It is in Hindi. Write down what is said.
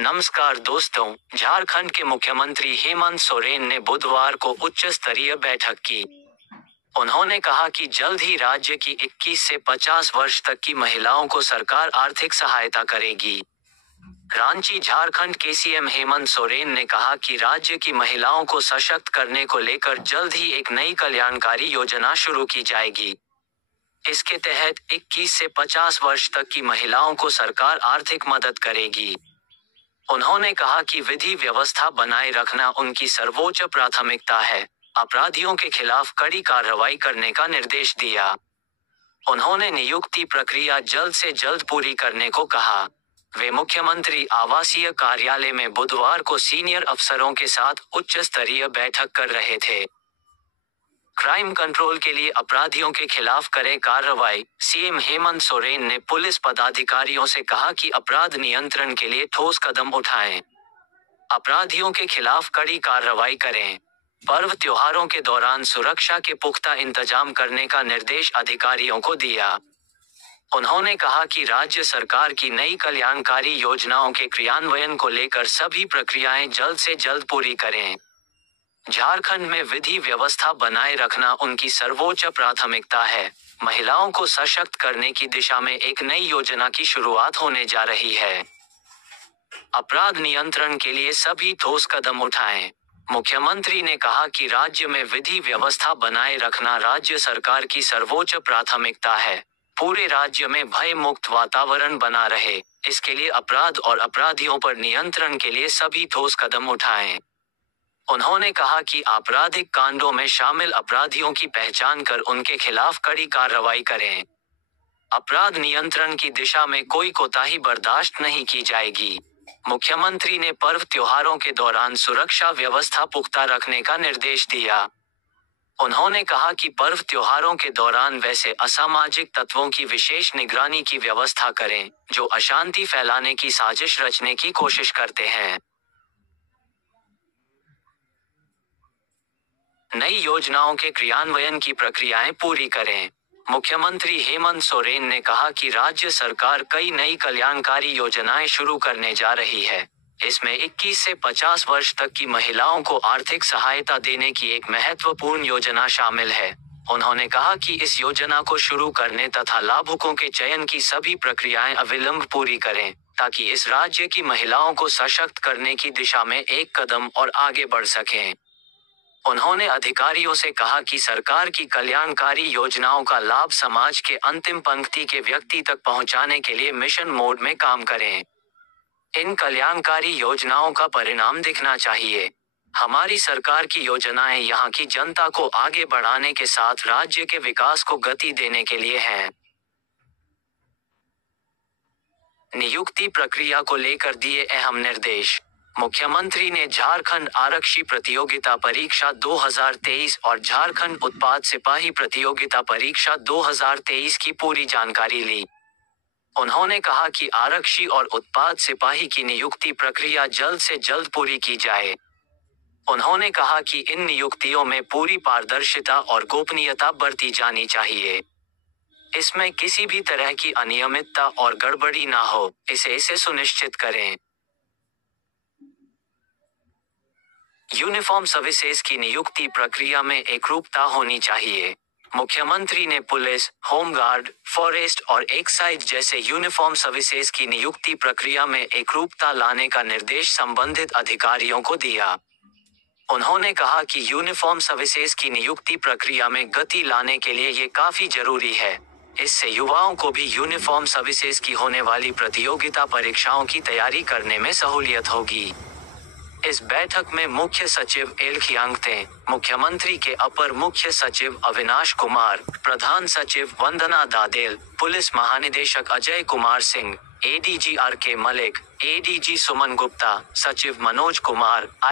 नमस्कार दोस्तों, झारखंड के मुख्यमंत्री हेमंत सोरेन ने बुधवार को उच्च स्तरीय बैठक की। उन्होंने कहा कि जल्द ही राज्य की 21 से 50 वर्ष तक की महिलाओं को सरकार आर्थिक सहायता करेगी। रांची, झारखंड के सीएम हेमंत सोरेन ने कहा कि राज्य की महिलाओं को सशक्त करने को लेकर जल्द ही एक नई कल्याणकारी योजना शुरू की जाएगी। इसके तहत 21 से 50 वर्ष तक की महिलाओं को सरकार आर्थिक मदद करेगी। उन्होंने कहा कि विधि व्यवस्था बनाए रखना उनकी सर्वोच्च प्राथमिकता है। अपराधियों के खिलाफ कड़ी कार्रवाई करने का निर्देश दिया। उन्होंने नियुक्ति प्रक्रिया जल्द से जल्द पूरी करने को कहा। वे मुख्यमंत्री आवासीय कार्यालय में बुधवार को सीनियर अफसरों के साथ उच्च स्तरीय बैठक कर रहे थे। क्राइम कंट्रोल के लिए अपराधियों के खिलाफ करें कार्रवाई। सीएम हेमंत सोरेन ने पुलिस पदाधिकारियों से कहा कि अपराध नियंत्रण के लिए ठोस कदम उठाएं। अपराधियों के खिलाफ कड़ी कार्रवाई करें। पर्व त्योहारों के दौरान सुरक्षा के पुख्ता इंतजाम करने का निर्देश अधिकारियों को दिया। उन्होंने कहा कि राज्य सरकार की नई कल्याणकारी योजनाओं के क्रियान्वयन को लेकर सभी प्रक्रियाएं जल्द से जल्द पूरी करें। झारखंड में विधि व्यवस्था बनाए रखना उनकी सर्वोच्च प्राथमिकता है। महिलाओं को सशक्त करने की दिशा में एक नई योजना की शुरुआत होने जा रही है। अपराध नियंत्रण के लिए सभी ठोस कदम उठाएं। मुख्यमंत्री ने कहा कि राज्य में विधि व्यवस्था बनाए रखना राज्य सरकार की सर्वोच्च प्राथमिकता है। पूरे राज्य में भय मुक्त वातावरण बना रहे, इसके लिए अपराध और अपराधियों पर नियंत्रण के लिए सभी ठोस कदम उठाएं। उन्होंने कहा कि आपराधिक कांडों में शामिल अपराधियों की पहचान कर उनके खिलाफ कड़ी कार्रवाई करें। अपराध नियंत्रण की दिशा में कोई कोताही बर्दाश्त नहीं की जाएगी। मुख्यमंत्री ने पर्व त्योहारों के दौरान सुरक्षा व्यवस्था पुख्ता रखने का निर्देश दिया। उन्होंने कहा कि पर्व त्योहारों के दौरान वैसे असामाजिक तत्वों की विशेष निगरानी की व्यवस्था करें, जो अशांति फैलाने की साजिश रचने की कोशिश करते हैं। नई योजनाओं के क्रियान्वयन की प्रक्रियाएं पूरी करें। मुख्यमंत्री हेमंत सोरेन ने कहा कि राज्य सरकार कई नई कल्याणकारी योजनाएं शुरू करने जा रही है। इसमें 21 से 50 वर्ष तक की महिलाओं को आर्थिक सहायता देने की एक महत्वपूर्ण योजना शामिल है। उन्होंने कहा कि इस योजना को शुरू करने तथा लाभुकों के चयन की सभी प्रक्रियाएं अविलंब पूरी करें, ताकि इस राज्य की महिलाओं को सशक्त करने की दिशा में एक कदम और आगे बढ़ सकें। उन्होंने अधिकारियों से कहा कि सरकार की कल्याणकारी योजनाओं का लाभ समाज के अंतिम पंक्ति के व्यक्ति तक पहुंचाने के लिए मिशन मोड में काम करें। इन कल्याणकारी योजनाओं का परिणाम दिखना चाहिए। हमारी सरकार की योजनाएं यहां की जनता को आगे बढ़ाने के साथ राज्य के विकास को गति देने के लिए हैं। नियुक्ति प्रक्रिया को लेकर दिए अहम निर्देश। मुख्यमंत्री ने झारखंड आरक्षी प्रतियोगिता परीक्षा 2023 और झारखंड उत्पाद सिपाही प्रतियोगिता परीक्षा 2023 की पूरी जानकारी ली। उन्होंने कहा कि आरक्षी और उत्पाद सिपाही की नियुक्ति प्रक्रिया जल्द से जल्द पूरी की जाए। उन्होंने कहा कि इन नियुक्तियों में पूरी पारदर्शिता और गोपनीयता बरती जानी चाहिए। इसमें किसी भी तरह की अनियमितता और गड़बड़ी ना हो, इसे सुनिश्चित करें। यूनिफॉर्म सर्विसेज की नियुक्ति प्रक्रिया में एकरूपता होनी चाहिए। मुख्यमंत्री ने पुलिस, होमगार्ड, फॉरेस्ट और एक्साइज जैसे यूनिफॉर्म सर्विसेज की नियुक्ति प्रक्रिया में एकरूपता लाने का निर्देश संबंधित अधिकारियों को दिया। उन्होंने कहा कि यूनिफॉर्म सर्विसेज की नियुक्ति प्रक्रिया में गति लाने के लिए ये काफी जरूरी है। इससे युवाओं को भी यूनिफॉर्म सर्विसेज की होने वाली प्रतियोगिता परीक्षाओं की तैयारी करने में सहूलियत होगी। इस बैठक में मुख्य सचिव एल खियांगते, मुख्यमंत्री के अपर मुख्य सचिव अविनाश कुमार, प्रधान सचिव वंदना दादेल, पुलिस महानिदेशक अजय कुमार सिंह, एडीजी आर के मलिक, एडीजी सुमन गुप्ता, सचिव मनोज कुमार,